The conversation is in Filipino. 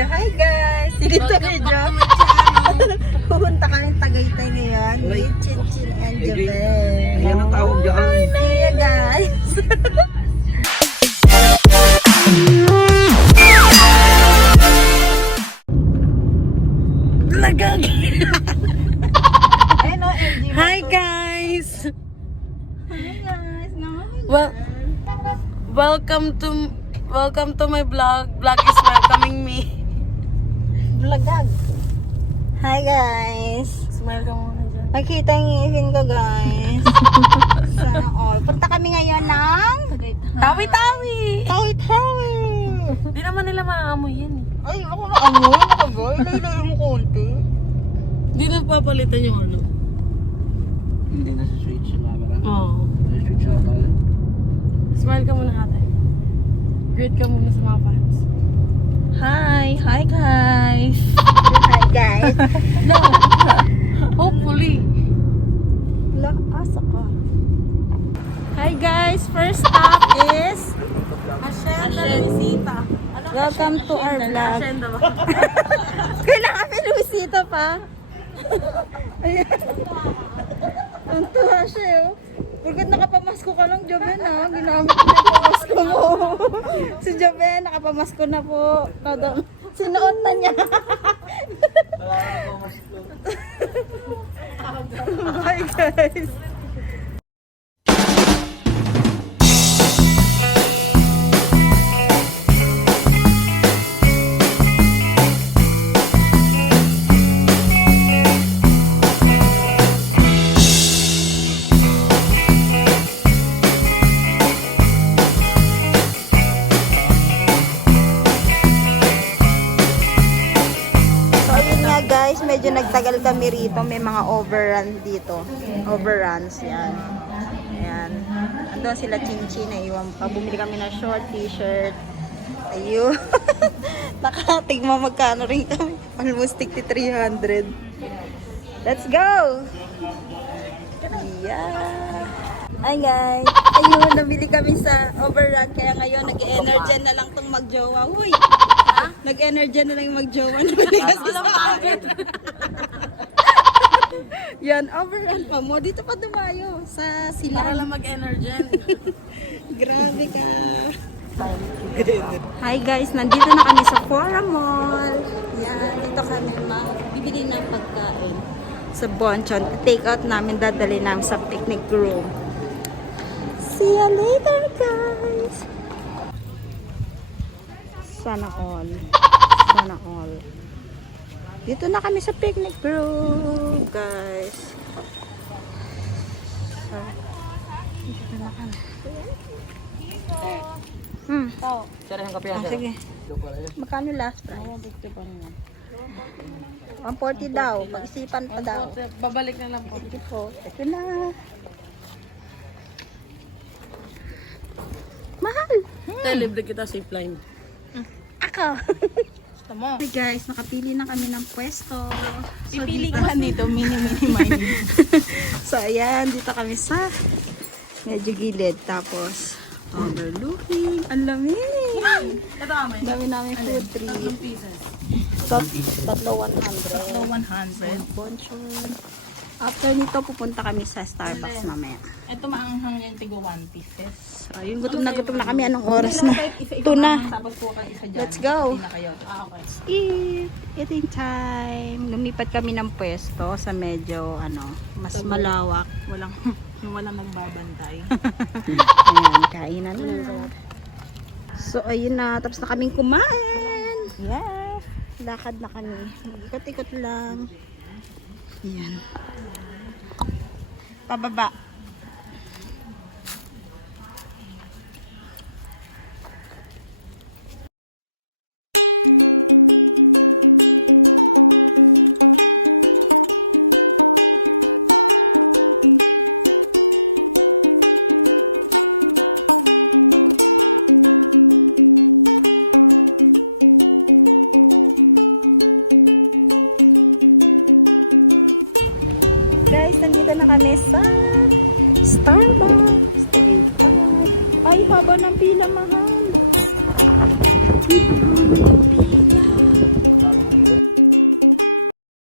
medyo. Hi guys! Sinita medyo. Pupunta kaming Tagaytay ngayon with Chinchin and Javel. Ayan ang tawag dyan. See ya guys! Lagang! Ay no, MG. Hi guys! Hi guys! Well, welcome to my vlog. Vlog is welcoming me. Vlogag! Hi guys! Smile ka muna dyan. Makita yung ngipin ko guys. Sana all. Punta kami ngayon ng Tawi-tawi! Tawi-tawi! Di naman nila maaamoy yan eh. Ay, ako na amoy. Ako ba? Ilay-ilay mo konti. Di na papalitan yung ano. Hindi na sa switch yung camera. Oo. Switch na tayo. Smile ka muna ate. Greet ka muna sa mga fans. Hi! Hi guys! Hi guys! Hopefully. Asa ka? Hi guys! First stop is Hacienda Luisita. welcome to our vlog. Hacienda ba? Kailangan may lumisita pa. Ayan. Ang tuwa siya yun. Pagkat nakapamasko ka lang, Joben ha. Ginamit ko na pamasko mo. Si Joben, nakapamasko na po. Sinuot na niya. Wala na ako mas ko. Bye guys. Guys, medyo nagtagal kami rito. May mga overrun dito. Overruns yan. Ayan. Ito sila Chinchin na yung pabumili kami ng short t-shirt. Ayun. Nakating mo magkano rin. Almost 300. Let's go! Ayan. Ay guys, ayun, namili kami sa overrun. Kaya ngayon, nag-energy na lang tong magjowa. Huy! Nag-energy na lang yung magjowa naman kasi sa overrun. Yan, overrun pa mo. Dito pa dumayo sa Para silang. lang mag-energy. Grabe ka. Hi guys, nandito na kami sa Fora Mall. Yan, dito kami bibili ng pagkain sa Bonchon. Take out namin, dadali namin sa picnic room. See you later guys. Sana all. Sana all. Dito na kami sa picnic room, guys. Tao. Sira yung kape yan, sir. Sige. Magkano last? Nakabagti pa rin yan. 140 daw. Isipan pa daw. 140. Babalik na lang po. Ito na. Mahal. Libre kita safe line. Ako. Hey guys, nakapili na kami ng pwesto. Pipili ka dito, mini, mini. So ayan, dito kami sa medyo gilid. Tapos overlooking. Ang lamig. Ito kami. Dami namin food tree. 3 pieces. Tatlo 100. Tatlo 100. Bonchon. After nito, pupunta kami sa Starbucks mamaya. Ito maanghang yan, tigo 1 pieces. Ayun, gutom na kami. Anong oras na? Ito na. Tapos po kayo isa dyan. Let's go. Hindi na kayo. Okay. Getting time. Lumipat kami ng pwesto sa medyo, mas Sa malawak. Walang nagbabantay. Ayan, kainan na. So, ayun na. Tapos na kaming kumain. Yes. Lakad na kami. Ikot-ikot lang. Ayan. Pababa.